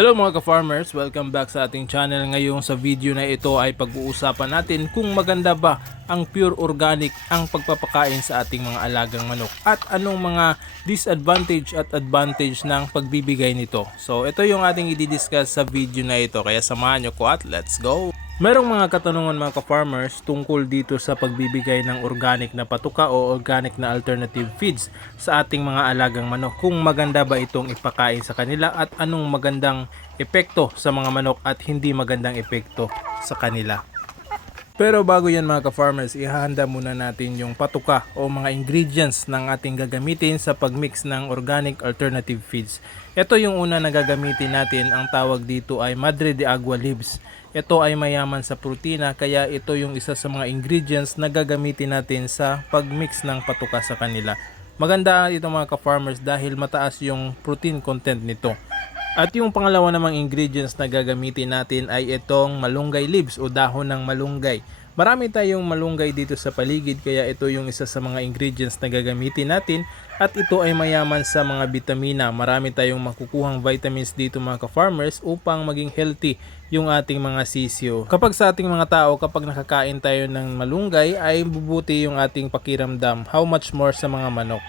Hello mga ka-farmers, welcome back sa ating channel. Ngayon sa video na ito ay pag-uusapan natin kung maganda ba ang pure organic ang pagpapakain sa ating mga alagang manok at anong mga disadvantage at advantage ng pagbibigay nito. So ito yung ating i-discuss sa video na ito kaya samahan nyo ko at let's go! Merong mga katanungan mga ka-farmers tungkol dito sa pagbibigay ng organic na patuka o organic na alternative feeds sa ating mga alagang manok. Kung maganda ba itong ipakain sa kanila at anong magandang epekto sa mga manok at hindi magandang epekto sa kanila. Pero bago yan mga ka-farmers, ihahanda muna natin yung patuka o mga ingredients ng ating gagamitin sa pagmix ng organic alternative feeds. Ito yung una na gagamitin natin, ang tawag dito ay Madre de Agua leaves. Ito ay mayaman sa protina kaya ito yung isa sa mga ingredients na gagamitin natin sa pagmix ng patuka sa kanila. Maganda ito mga ka-farmers dahil mataas yung protein content nito. At yung pangalawa namang ingredients na gagamitin natin ay itong malunggay leaves o dahon ng malunggay. Marami tayong malunggay dito sa paligid kaya ito yung isa sa mga ingredients na gagamitin natin at ito ay mayaman sa mga vitamina. Marami tayong makukuhang vitamins dito mga ka-farmers upang maging healthy yung ating mga sisyo. Kapag sa ating mga tao, kapag nakakain tayo ng malunggay ay bubuti yung ating pakiramdam. How much more sa mga manok?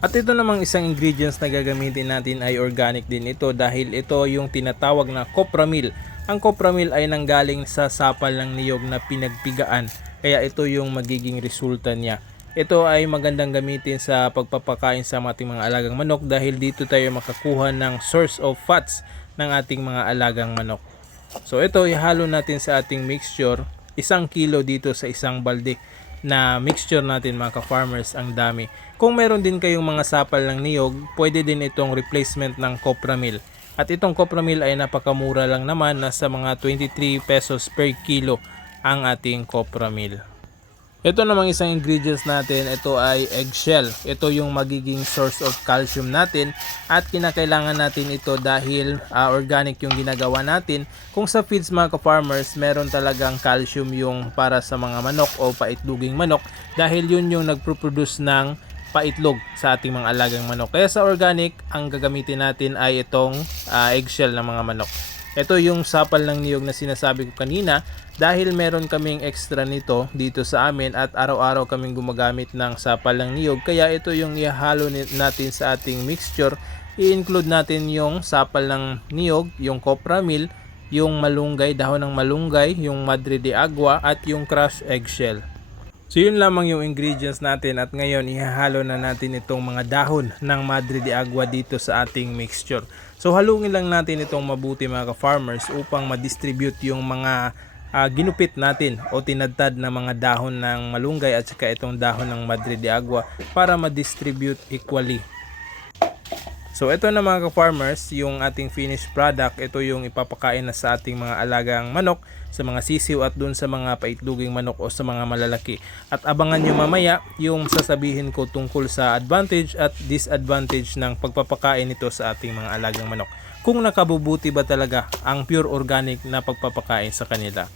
At ito namang isang ingredients na gagamitin natin ay organic din ito dahil ito yung tinatawag na copramil. Ang copramil ay nanggaling sa sapal ng niyog na pinagpigaan kaya ito yung magiging resulta niya. Ito ay magandang gamitin sa pagpapakain sa ating mga alagang manok dahil dito tayo makakuha ng source of fats ng ating mga alagang manok. So ito ihalo natin sa ating mixture, isang kilo dito sa isang balde na mixture natin mga ka-farmers ang dami. Kung meron din kayong mga sapal ng niyog, pwede din itong replacement ng copramil. At itong copramil ay napakamura lang naman, nasa mga 23 pesos per kilo ang ating copramil. Ito namang isang ingredients natin, ito ay eggshell. Ito yung magiging source of calcium natin at kinakailangan natin ito dahil ah, organic yung ginagawa natin. Kung sa feeds mga ka-farmers, meron talagang calcium yung para sa mga manok o paitluging manok dahil yun yung nagpo-produce ng paitlog sa ating mga alagang manok. Kaya sa organic, ang gagamitin natin ay itong ah, eggshell ng mga manok. Ito yung sapal ng niyog na sinasabi ko kanina dahil meron kaming extra nito dito sa amin at araw-araw kaming gumagamit ng sapal ng niyog kaya ito yung ihalo natin sa ating mixture i-include natin yung sapal ng niyog, yung copramil, yung malunggay, dahon ng malunggay, yung madre de agua at yung crushed eggshell. So yun lamang yung ingredients natin at ngayon ihahalo na natin itong mga dahon ng Madre de Agua dito sa ating mixture. So halungin lang natin itong mabuti mga ka-farmers upang ma-distribute yung mga ah, ginupit natin o tinadtad na mga dahon ng malunggay at saka itong dahon ng Madre de Agua para ma-distribute equally So ito na mga ka-farmers, yung ating finished product, ito yung ipapakain na sa ating mga alagang manok, sa mga sisiw at dun sa mga paitluging manok o sa mga malalaki. At abangan nyo mamaya yung sasabihin ko tungkol sa advantage at disadvantage ng pagpapakain nito sa ating mga alagang manok. Kung nakabubuti ba talaga ang pure organic na pagpapakain sa kanila.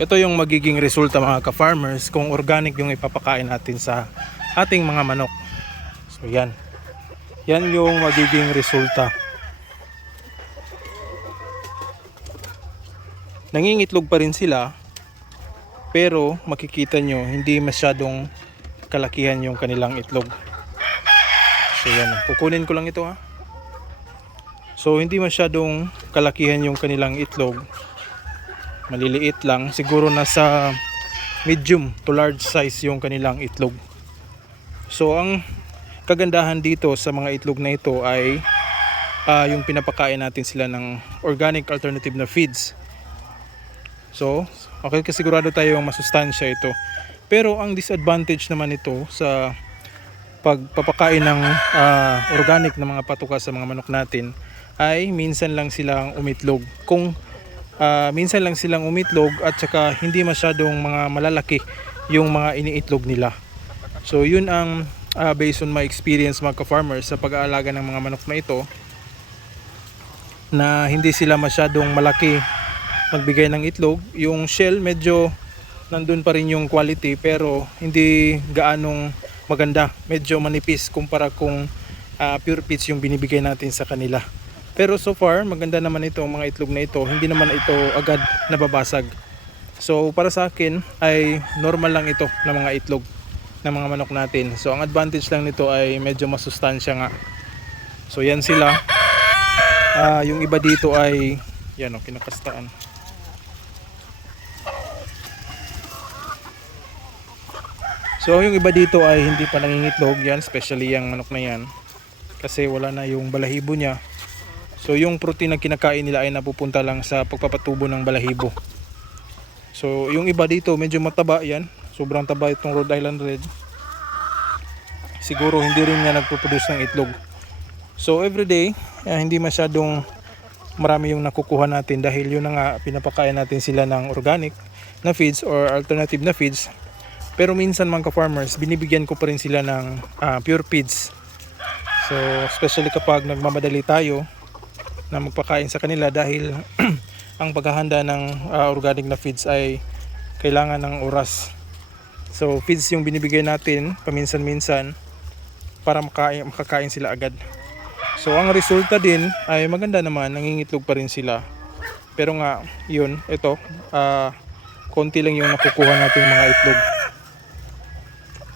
Ito yung magiging resulta mga ka-farmers kung organic yung ipapakain natin sa ating mga manok. So yan. Yan yung magiging resulta. Nangingitlog pa rin sila pero makikita nyo hindi masyadong kalakihan yung kanilang itlog. So yan. Kukunin ko lang ito ha. So hindi masyadong kalakihan yung kanilang itlog. Maliliit lang. Siguro nasa medium to large size yung kanilang itlog. So ang kagandahan dito sa mga itlog na ito ay ah, yung pinapakain natin sila ng organic alternative na feeds. So, okay kasigurado tayo ang masustansya ito. Pero ang disadvantage naman ito sa pagpapakain ng ah, organic na mga patuka sa mga manok natin ay minsan lang silang umitlog. Kung ah, minsan lang silang umitlog at saka hindi masyadong mga malalaki yung mga iniitlog nila. So yun ang ah, based on my experience mga ka-farmers sa pag-aalaga ng mga manok na ito na hindi sila masyadong malaki magbigay ng itlog. Yung shell medyo nandun pa rin yung quality pero hindi gaanong maganda. Medyo manipis kumpara kung ah, pure feeds yung binibigay natin sa kanila. Pero so far, maganda naman ito ang mga itlog na ito. Hindi naman ito agad nababasag. So para sa akin ay normal lang ito na mga itlog ng mga manok natin. So ang advantage lang nito ay medyo masustansya nga. So yan sila. Ah, yung iba dito ay yan o, kinakastaan. So yung iba dito ay hindi pa nangingitlog yan, especially yung manok na yan. Kasi wala na yung balahibo niya. So yung protein na kinakain nila ay napupunta lang sa pagpapatubo ng balahibo. So yung iba dito medyo mataba yan. Sobrang taba itong Rhode Island Red. Siguro hindi rin niya nagpo-produce ng itlog. So everyday, eh, hindi masyadong marami yung nakukuha natin dahil yun na nga pinapakain natin sila ng organic na feeds or alternative na feeds. Pero minsan mga ka-farmers, binibigyan ko pa rin sila ng ah, pure feeds. So especially kapag nagmamadali tayo na magpakain sa kanila dahil ang paghahanda ng ah, organic na feeds ay kailangan ng oras. So feeds yung binibigay natin paminsan-minsan para makain, makakain sila agad. So ang resulta din ay maganda naman, nangingitlog pa rin sila. Pero nga, yun, ito, ah konti lang yung nakukuha nating mga itlog.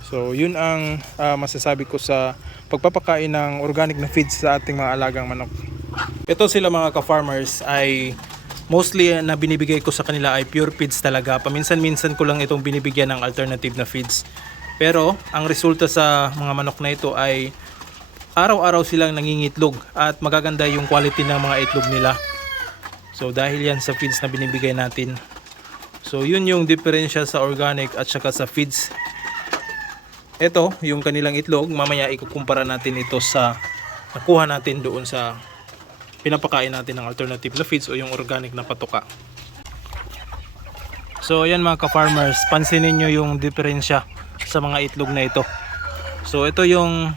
So yun ang ah, masasabi ko sa pagpapakain ng organic na feeds sa ating mga alagang manok. Ito sila mga ka-farmers ay mostly na binibigay ko sa kanila ay pure feeds talaga. Paminsan-minsan ko lang itong binibigyan ng alternative na feeds. Pero ang resulta sa mga manok na ito ay araw-araw silang nangingitlog at magaganda yung quality ng mga itlog nila. So dahil yan sa feeds na binibigay natin. So yun yung diferensya sa organic at saka sa feeds. Ito, yung kanilang itlog, mamaya ikukumpara natin ito sa nakuha natin doon sa pinapakain natin ng alternative na feeds o yung organic na patuka. So ayan mga ka-farmers, pansinin nyo yung diferensya sa mga itlog na ito. So ito yung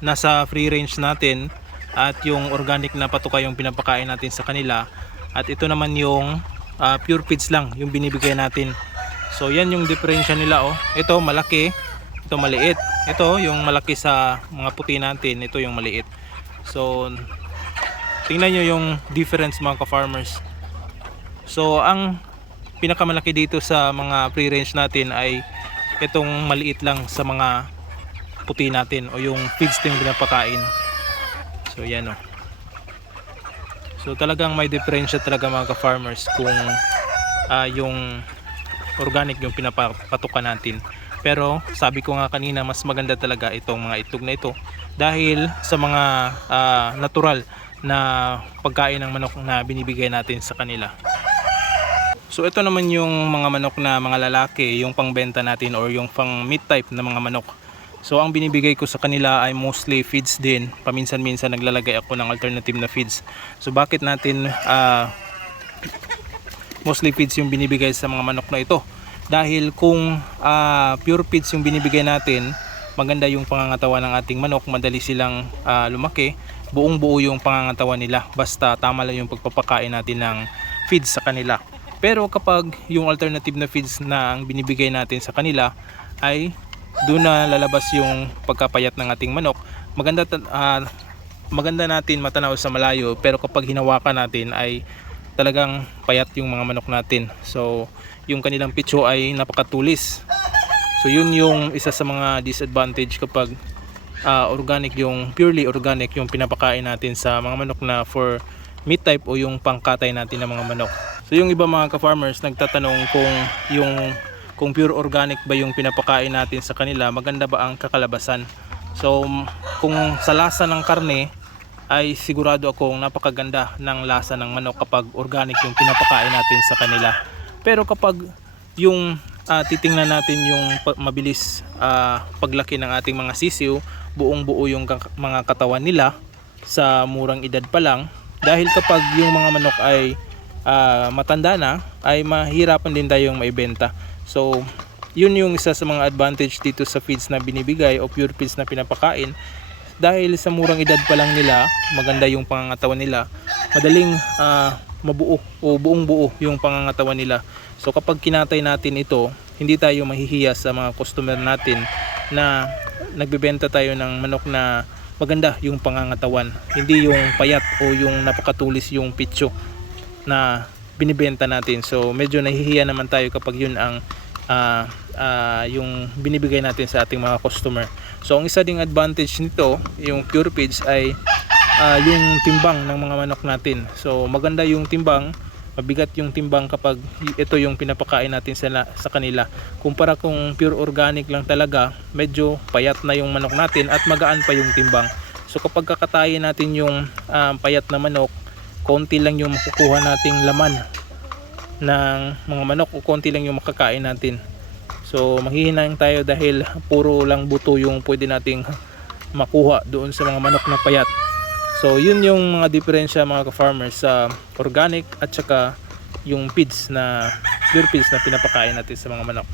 nasa free range natin at yung organic na patuka yung pinapakain natin sa kanila at ito naman yung ah, pure feeds lang yung binibigay natin. So yan yung diferensya nila oh. Ito malaki, ito maliit. Ito yung malaki sa mga puti natin, ito yung maliit. So tingnan nyo yung difference mga ka-farmers. So ang pinakamalaki dito sa mga free range natin ay itong maliit lang sa mga puti natin o yung feeds ting pinapakain. So yan o. So talagang may diferensya talaga mga ka-farmers kung ah, yung organic yung pinapatukan natin. Pero sabi ko nga kanina mas maganda talaga itong mga itlog na ito dahil sa mga ah, natural na pagkain ng manok na binibigay natin sa kanila. So ito naman yung mga manok na mga lalaki, yung pangbenta natin or yung pang meat type na mga manok. So ang binibigay ko sa kanila ay mostly feeds din. Paminsan-minsan naglalagay ako ng alternative na feeds. So bakit natin ah, mostly feeds yung binibigay sa mga manok na ito? Dahil kung ah, pure feeds yung binibigay natin, maganda yung pangangatawan ng ating manok, madali silang ah, lumaki, buong buo yung pangangatawan nila. Basta tama lang yung pagpapakain natin ng feeds sa kanila. Pero kapag yung alternative na feeds na ang binibigay natin sa kanila ay doon na lalabas yung pagkapayat ng ating manok. Maganda ah, maganda natin matanaw sa malayo pero kapag hinawakan natin ay talagang payat yung mga manok natin. So yung kanilang pitso ay napakatulis. So yun yung isa sa mga disadvantage kapag ah, organic yung purely organic yung pinapakain natin sa mga manok na for meat type o yung pangkatay natin ng mga manok. So yung iba mga ka-farmers nagtatanong kung yung kung pure organic ba yung pinapakain natin sa kanila, maganda ba ang kakalabasan? So kung sa lasa ng karne ay sigurado akong napakaganda ng lasa ng manok kapag organic yung pinapakain natin sa kanila. Pero kapag yung ah, titingnan natin yung mabilis ah, paglaki ng ating mga sisiw, buong buo yung mga katawan nila sa murang edad pa lang dahil kapag yung mga manok ay ah, matanda na ay mahirapan din tayong maibenta. So, yun yung isa sa mga advantage dito sa feeds na binibigay o pure feeds na pinapakain dahil sa murang edad pa lang nila, maganda yung pangangatawan nila, madaling ah, mabuo o buong buo yung pangangatawan nila. So kapag kinatay natin ito, hindi tayo mahihiya sa mga customer natin na nagbebenta tayo ng manok na maganda yung pangangatawan. Hindi yung payat o yung napakatulis yung pitso na binibenta natin. So medyo nahihiya naman tayo kapag yun ang ah, ah, yung binibigay natin sa ating mga customer. So ang isa ding advantage nito, yung pure feeds ay ah, yung timbang ng mga manok natin. So maganda yung timbang, mabigat yung timbang kapag ito yung pinapakain natin sa, sa kanila. Kumpara kung pure organic lang talaga, medyo payat na yung manok natin at magaan pa yung timbang. So kapag kakatayin natin yung ah, payat na manok, konti lang yung makukuha nating laman ng mga manok o konti lang yung makakain natin. So manghihinayang tayo dahil puro lang buto yung pwede nating makuha doon sa mga manok na payat. So yun yung mga diferensya mga ka-farmers sa organic at saka yung feeds na pure feeds na pinapakain natin sa mga manok.